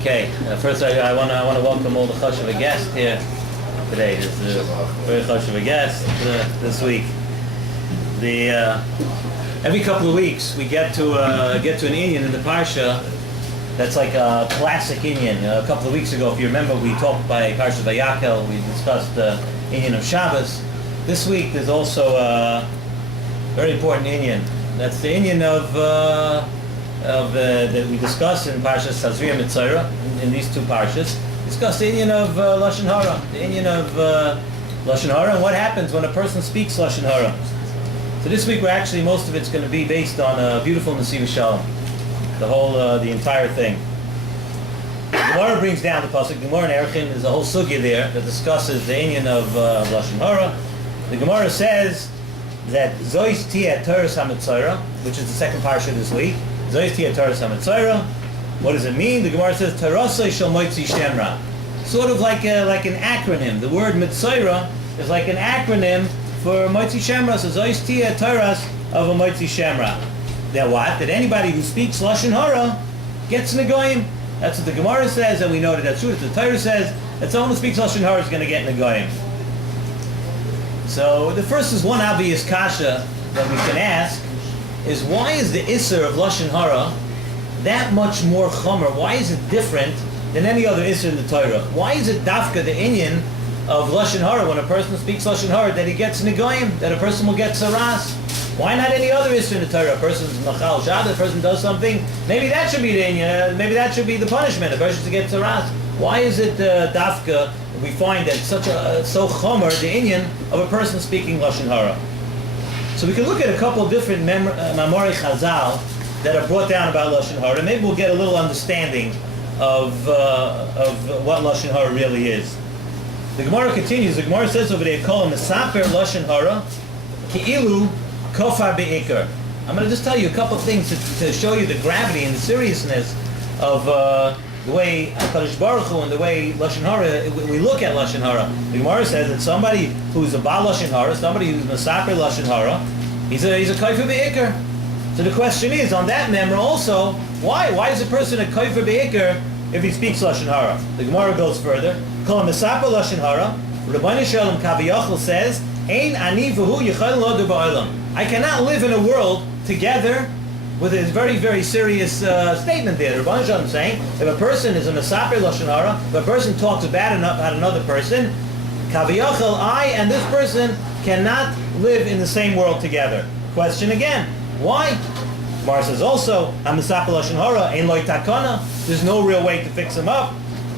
Okay, first I want to welcome all the chashuv guests here today. This is a very chashuv guest this week. Every couple of weeks we get to an inyan in the parsha that's like a classic inyan. A couple of weeks ago, if you remember, we talked by Parshas Vayakel. We discussed the inyan of Shabbos. This week there's also a very important inyan. That's the inyan that we discussed in Parshas Tazria Metzorah, in these two parshas. Discussed the inyan of Lashon Hara, the inyan of Lashon Hara, and what happens when a person speaks Lashon Hara. So this week, most of it's going to be based on a beautiful Nesiv Shalom, the entire thing. The Gemara brings down the pasuk. Gemara in Erchin, there's a whole sugya there that discusses the inyan of Lashon Hara. The Gemara says that Zois Tia Teres HaMetzorah, which is the second parsha this week. Zois Tia Teres HaMetzorah. What does it mean? The Gemara says Terasai Shel Moitzi Shemra. Sort of like an acronym. The word Metzorah is like an acronym for Moitzi Shemra. So Zois Tia Teres of a Moitzi Shemra. That what? That anybody who speaks Lashon Hara gets Negoyim. That's what the Gemara says, and we know that that's true. The Torah says that someone who speaks Lashon Hara is going to get Negoyim. So the first is one obvious kasha that we can ask is, why is the Isser of Lashon Hara that much more chomer? Why is it different than any other Isser in the Torah? Why is it dafka the inyan of Lashon Hara, when a person speaks Lashon Hara, that he gets Negoyim, that a person will get Saras? Why not any other Isser in the Torah? A person's Machal Shabbos, a person does something, maybe that should be the inyan, maybe that should be the punishment, a person to get Saras. Why is it dafka we find that so chomer the inyan of a person speaking Lashon Hara? So we can look at a couple of different Mamorei Chazal that are brought down about Lashon Hara. Maybe we'll get a little understanding of what Lashon Hara really is. The Gemara continues. The Gemara says over there, Kol Mesaper Lashon Hara Ki'ilu Kofar Be'ikar. I'm going to just tell you a couple of things to show you the gravity and the seriousness of the way HaKadosh Baruch Hu and the way Lashon Hara, we look at Lashon Hara. The Gemara says that somebody who's a Baal Lashon Hara, somebody who's Mesaper Lashon Hara, he's a Kofar Be'ikar. So the question is, on that memra also, why is a person a Kofar Be'ikar if he speaks Lashon Hara? The Gemara goes further. Kol Mesaper Lashon Hara, Rabbeinu Shalom Kaviyachal says, Ein ani v'hu yichal lo du ba'olam. I cannot live in a world together, with a very, very serious statement there. Rabbeinu Shalom is saying, if a person is a Mesaper Lashon Hara, if a person talks bad about another person, Kaviyachal, I and this person cannot live in the same world together. Question again. Why? Mar says also, HaMesaper Lashon Hara ein lo takana. There's no real way to fix him up.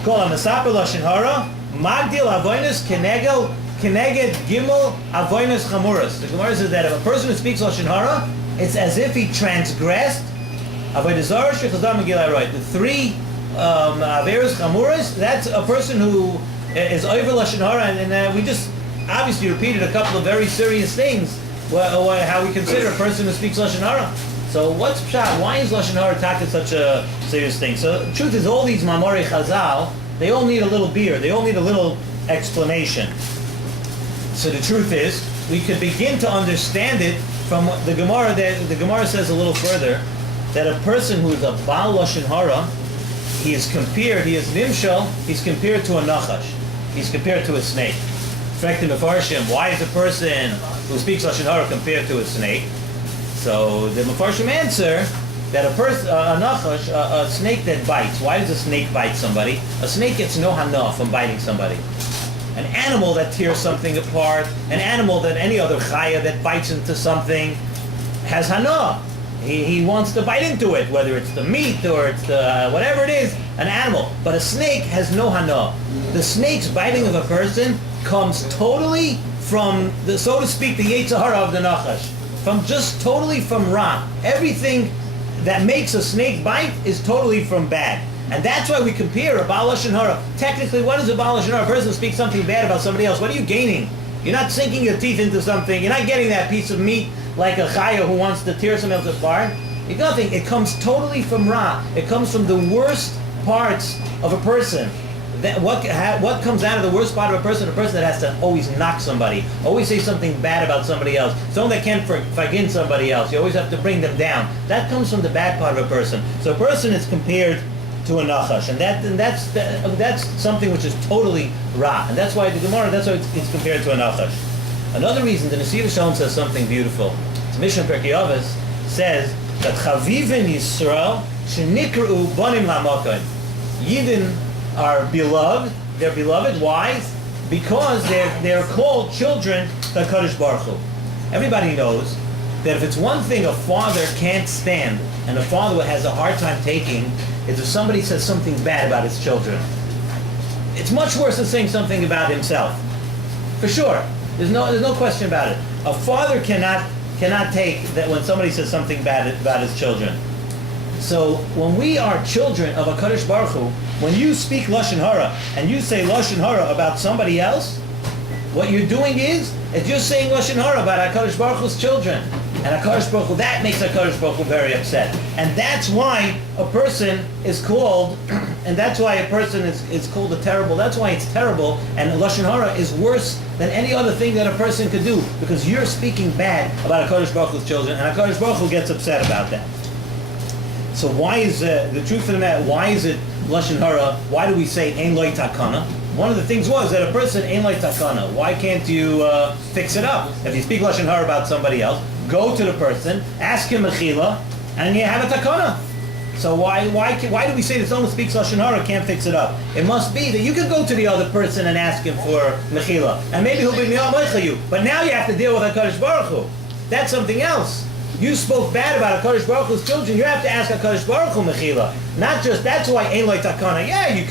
Call HaMesaper Lashon Hara magdil avoinus keneged gimel avoinus chamuras. The Gemara says that if a person who speaks Lashon Hara, it's as if he transgressed avodah zarah shechazar megillah roit. The three averos chamuras. That's a person who is over Lashon Hara, and we just obviously repeated a couple of very serious things. How we consider a person who speaks Lashon Hara. So what's pshat? Why is Lashon Hara attacked such a serious thing? So the truth is, all these Mamorei Chazal, they all need a little beer. They all need a little explanation. So the truth is, we could begin to understand it from the Gemara. The Gemara says a little further that a person who is a Baal Lashon Hara, he is compared to a nachash. He's compared to a snake. Why is a person who speaks Lashon Hara compared to a snake? So the Mefarshim answer that a nachash, a snake that bites. Why does a snake bite somebody? A snake gets no hana from biting somebody. An animal that tears something apart, an animal that any other chaya that bites into something has hana. He wants to bite into it, whether it's the meat or it's the whatever it is, an animal. But a snake has no hana. The snake's biting of a person comes totally from the, so to speak, the Yetzer Hara of the Nachash. Totally from Ra. Everything that makes a snake bite is totally from bad. And that's why we compare a Baal Lashon Hara. Technically, what is a Baal Lashon Hara? A person who speaks something bad about somebody else. What are you gaining? You're not sinking your teeth into something. You're not getting that piece of meat like a chaya who wants to tear something else apart. It's nothing. It comes totally from Ra. It comes from the worst parts of a person. What comes out of the worst part of a person that has to always knock somebody, always say something bad about somebody else, someone that can't forgive somebody else, you always have to bring them down. That comes from the bad part of a person. So a person is compared to a nachash, and that's something which is totally ra, and that's why the Gemara, that's why it's compared to a nachash. Another reason, the Nesiv Shalom says something beautiful. The Mishnah Pirkei Avos says that Chavivin Yisrael shenikru banim lamakayim. Yidden are beloved. They're beloved. Why? Because they're called children to Kadosh Baruch Hu. Everybody knows that if it's one thing a father can't stand, and a father has a hard time taking, is if somebody says something bad about his children. It's much worse than saying something about himself. For sure. There's no question about it. A father cannot take that when somebody says something bad about his children. So when we are children of a Kadosh Baruch Hu, when you speak Lashon Hara and you say Lashon Hara about somebody else, what you're doing is you're saying Lashon Hara about HaKadosh Baruch Hu's children. And HaKadosh Baruch Hu, that makes HaKadosh Baruch Hu very upset. And that's why a person is called, and that's why a person is called a terrible, that's why it's terrible, and Lashon Hara is worse than any other thing that a person could do, because you're speaking bad about HaKadosh Baruch Hu's children, and HaKadosh Baruch Hu gets upset about that. So why is, the truth of the matter, why is it Lashon Hara, why do we say Ein Loi Takana? One of the things was that a person Ein Loi Takana, why can't you fix it up? If you speak Lashon Hara about somebody else, go to the person, ask him mechila, and you have a takana. So why do we say that someone who speaks Lashon Hara can't fix it up? It must be that you can go to the other person and ask him for mechila, and maybe he'll be miyah you. But now you have to deal with HaKadosh Baruch Hu. That's something else. You spoke bad about HaKadosh Baruch Hu's children, you have to ask HaKadosh Baruch Hu mechila. Not just, that's why Ein Loi Takana. Yeah, you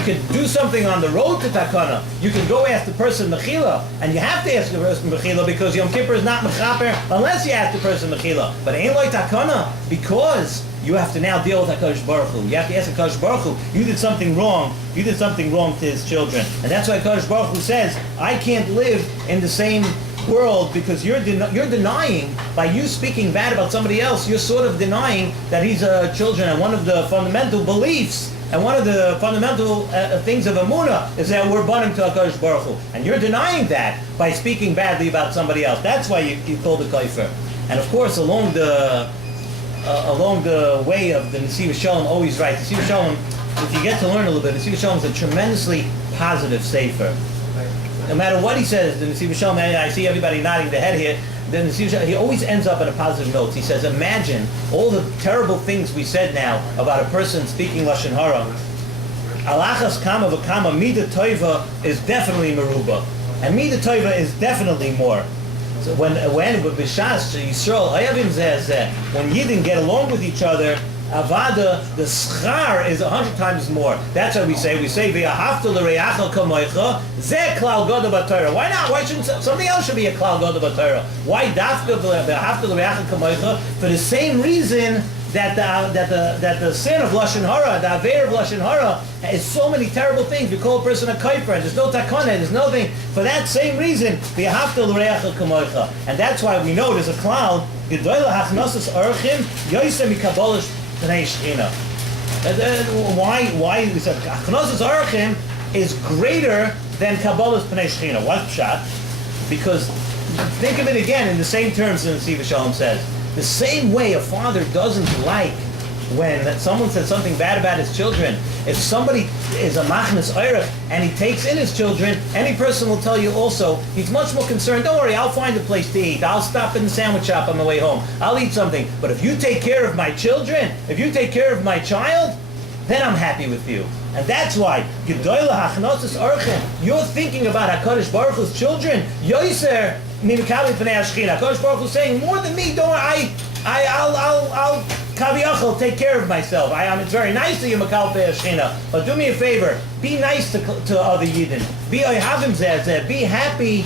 could do something on the road to Takana. You can go ask the person mechila, and you have to ask the person mechila because Yom Kippur is not mechaper unless you ask the person mechila. But Ein Loi Takana, because you have to now deal with HaKadosh Baruch Hu. You have to ask HaKadosh Baruch Hu, you did something wrong. You did something wrong to his children. And that's why HaKadosh Baruch Hu says, I can't live in the same world because you're denying, by you speaking bad about somebody else, you're sort of denying that he's a children. And one of the fundamental beliefs and one of the fundamental things of Emunah is that we're banim to HaKadosh Baruch Hu. And you're denying that by speaking badly about somebody else. That's why you call the kaifer. And of course, along the way of the Nesiv Shalom always writes. Nesiv Shalom, if you get to learn a little bit, Nesiv Shalom is a tremendously positive sefer. No matter what he says, the Nesiv Shalom, I see everybody nodding their head here, the Nesiv Shalom, he always ends up on a positive note. He says, imagine all the terrible things we said now about a person speaking Lashon Hara. Alachas kama v'kama, Mida Toiva is definitely meruba. And Mida Toiva is definitely more. So when B'Shas Yisrael Hayavim Zeh, when Yidden get along with each other, Avada, the schar is 100 times more. That's what we say v'ahavta l'reacha kamoicha zeh klal goda b'Torah. Why not? Why shouldn't something else should be a klal goda b'Torah? Why dafka v'ahavta l'reacha kamoicha? For the same reason that the sin of Lashon Hara, the aver of Lashon Hara, is so many terrible things. You call a person a kaifer, and there's no takana, there's no thing. For that same reason, v'ahavta l'reacha kamoicha. And that's why we know there's a cloud. Gedoyla hachnosas archim yoyse mikabolish. Why we said Achnosas Arachim is greater than Kabbalah's Pnei Shechina? What's pshat? Because think of it again in the same terms that Nesiv Shalom says. The same way a father doesn't like when someone says something bad about his children. If somebody is a machnas oirach and he takes in his children, any person will tell you also, he's much more concerned, don't worry, I'll find a place to eat. I'll stop in the sandwich shop on the way home. I'll eat something. But if you take care of my children, if you take care of my child, then I'm happy with you. And that's why, Gedoyla hachnosas orchem, you're thinking about HaKadosh Baruch Hu's children, Yoiser mimikabli pnei hashchina. HaKadosh Baruch Hu's saying, more than me, don't worry, I'll Kaviyachal, take care of myself. It's very nice that you're Makal Pe'ashchina, but do me a favor, be nice to other Yidden. Be Oyhavim Zeh, be happy,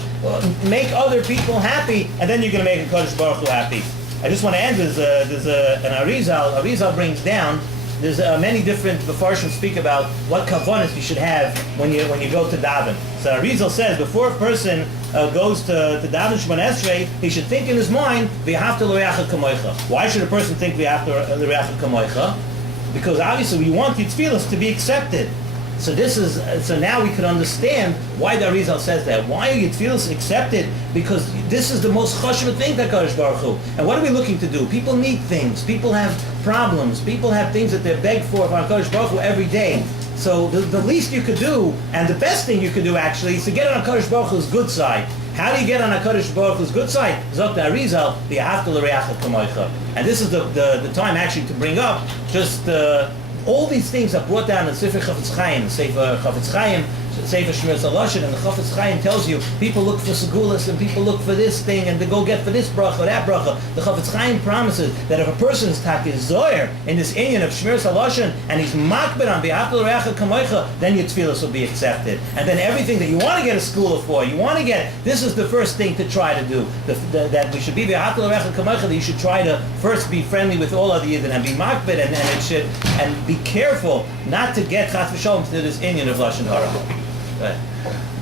make other people happy, and then you're going to make HaKadosh Baruch Hu happy. I just want to end, there's an Arizal brings down, there's many different Mefarshim speak about what kavanas you should have when you go to daven. So Arizal says before a person goes to daven Shemon Esrei, he should think in his mind v'ahavta l'reacha kamoicha. Why should a person think v'ahavta l'reacha kamoicha? Because obviously we want the tefillos to be accepted. So so now we could understand why the Arizal says that. Why are your tefillos accepted? Because this is the most chashuv thing that Kadosh Baruch Hu. And what are we looking to do? People need things. People have problems. People have things that they're begged for from Kadosh Baruch Hu every day. So the least you could do, and the best thing you could do actually, is to get on Kadosh Baruch Hu's good side. How do you get on Kadosh Baruch Hu's good side? Zok the Arizal, the Ahavta l'reacha kamoicha. And this is the time actually to bring up just all these things are brought down in Sefer Chafetz Chaim, Sefer Chafetz Chaim, Sefer Shmiras HaLashon, and the Chafetz Chaim tells you people look for segulas and people look for this thing and they go get for this bracha, that bracha. The Chafetz Chaim promises that if a person's tak is zoyer in this inyan of Shmiras HaLashon and he's makbid on B'Ahavta l'Reacha Kamoicha, then your tefillos will be accepted. And then everything that you want to get a school for, you want to get, this is the first thing to try to do. That we should be B'Ahavta l'Reacha Kamoicha, that you should try to first be friendly with all other yidden and be makbid and it should, and be careful not to get chas v'shalom to this inyan of Lashon Hara. Right.